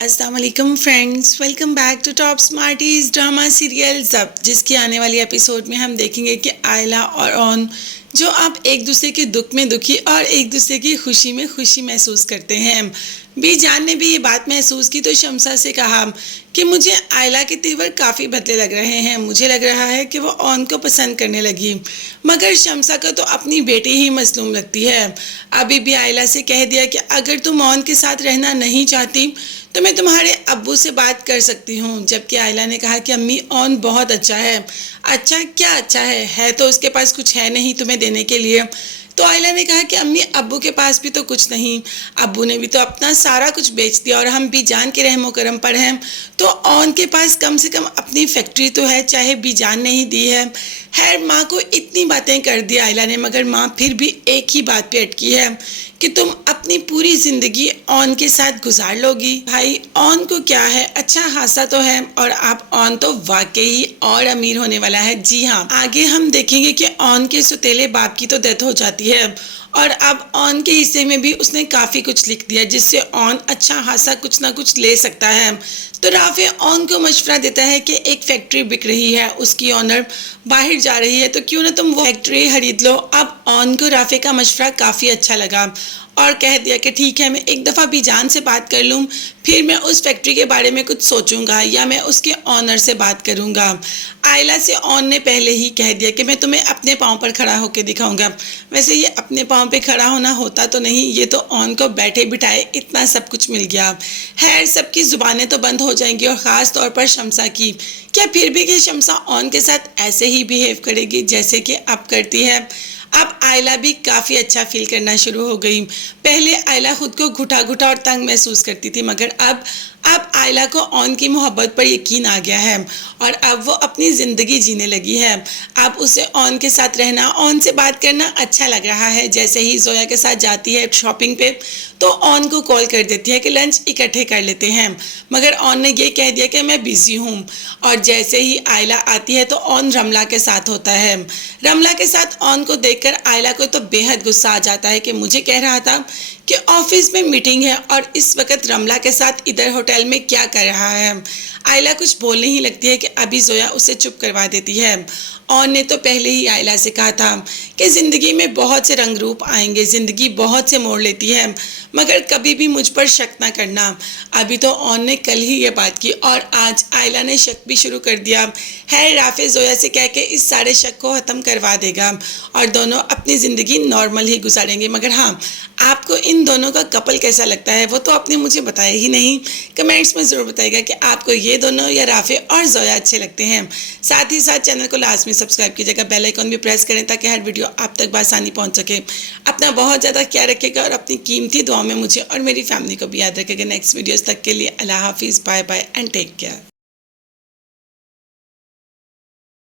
अस्सलाम वालेकुम friends, welcome back to Top Smarties drama serial जब, जिसकी आने वाली एपिसोड में हम देखेंगे कि आयला और ऑन जो अब एक दूसरे के दुख में दुखी और एक दूसरे की खुशी में खुशी महसूस करते हैं। बीजान ने भी ये बात महसूस की तो शम्सा से कहा कि मुझे आयला के तेवर काफ़ी बदले लग रहे हैं, मुझे लग रहा है कि वो ऑन को पसंद करने लगी, मगर शम्सा को तो अपनी बेटी ही मजलूम लगती है। अभी भी आयला से कह दिया कि अगर तुम ऑन के साथ रहना नहीं चाहती तो मैं तुम्हारे अब्बू से बात कर सकती हूँ। जबकि आयला ने कहा कि अम्मी ऑन बहुत अच्छा है। अच्छा क्या अच्छा है तो उसके पास कुछ है नहीं तुम्हें देने के लिए। तो आयला ने कहा कि अम्मी अब्बू के पास भी तो कुछ नहीं, अब्बू ने भी तो अपना सारा कुछ बेच दिया और हम बीजान के रहमो करम पर हैं, तो ऑन के पास कम से कम अपनी फैक्ट्री तो है, चाहे बीजान ने ही दी है। खैर माँ को इतनी बातें कर दी आयला ने, मगर माँ फिर भी एक ही बात पे अटकी है कि तुम अपनी पूरी जिंदगी ऑन के साथ गुजार लोगी। भाई ऑन को क्या है, अच्छा खासा तो है और आप ऑन तो वाकई और अमीर होने वाला है। जी हाँ, आगे हम देखेंगे कि ऑन के सुतेले बाप की तो डेथ हो जाती है और अब ऑन के हिस्से में भी उसने काफ़ी कुछ लिख दिया जिससे ऑन अच्छा खासा कुछ ना कुछ ले सकता है। तो राफे ऑन को मशवरा देता है कि एक फैक्ट्री बिक रही है, उसकी ऑनर बाहर जा रही है, तो क्यों ना तुम वो फैक्ट्री खरीद लो। अब ऑन को राफे का मशवरा काफ़ी अच्छा लगा और कह दिया कि ठीक है, मैं एक दफ़ा बीजान से बात कर लूँ, फिर मैं उस फैक्ट्री के बारे में कुछ सोचूंगा या मैं उसके ऑनर से बात करूंगा। आयला से ऑन ने पहले ही कह दिया कि मैं तुम्हें अपने पाँव पर खड़ा होकर दिखाऊंगा। वैसे ये अपने पाँव पे खड़ा होना होता तो नहीं, ये तो ऑन को बैठे बिठाए इतना सब कुछ मिल गया। खैर सबकी जुबानें तो बंद हो जाएंगी और ख़ास तौर पर शम्सा की। क्या फिर भी कि शम्सा ऑन के साथ ऐसे ही बिहेव करेगी जैसे कि अब करती है। अब आयला भी काफ़ी अच्छा फील करना शुरू हो गई। पहले आयला खुद को घुटा घुटा और तंग महसूस करती थी, मगर अब आयला को ऑन की मोहब्बत पर यकीन आ गया है और अब वो अपनी ज़िंदगी जीने लगी है। अब उसे ऑन के साथ रहना, ऑन से बात करना अच्छा लग रहा है। जैसे ही जोया के साथ जाती है शॉपिंग पे तो ऑन को कॉल कर देती है कि लंच इकट्ठे कर लेते हैं, मगर ऑन ने ये कह दिया कि मैं बिज़ी हूँ। और जैसे ही आयला आती है तो ऑन रमला के साथ होता है। रमला के साथ ऑन को देखकर आयला को तो बेहद गुस्सा आ जाता है कि मुझे कह रहा था कि ऑफिस में मीटिंग है और इस वक्त रमला के साथ इधर होटल में क्या कर रहा है। आयला कुछ बोलने ही लगती है कि अभी जोया उसे चुप करवा देती है। ऑन ने तो पहले ही आयला से कहा था कि ज़िंदगी में बहुत से रंग रूप आएंगे, ज़िंदगी बहुत से मोड़ लेती है, मगर कभी भी मुझ पर शक ना करना। अभी तो ऑन ने कल ही ये बात की और आज आयला ने शक भी शुरू कर दिया है। राफे जोया से कह के इस सारे शक को ख़त्म करवा देगा और दोनों अपनी ज़िंदगी नॉर्मल ही गुजारेंगे। मगर हाँ, आपको इन दोनों का कपल कैसा लगता है वो तो आपने मुझे बताया ही नहीं। कमेंट्स में ज़रूर बताइएगा कि आपको ये दोनों या राफे और जोया अच्छे लगते हैं। साथ ही साथ चैनल को लास्ट में सब्सक्राइब कीजिएगा, बेल आइकन भी प्रेस करें ताकि हर वीडियो आप तक बआसानी पहुंच सके। अपना बहुत ज़्यादा ख्याल रखिएगा और अपनी कीमती दुआ में मुझे और मेरी फैमिली को भी याद रखिएगा। नेक्स्ट वीडियोस तक के लिए अल्लाह हाफिज़, bye bye and take care.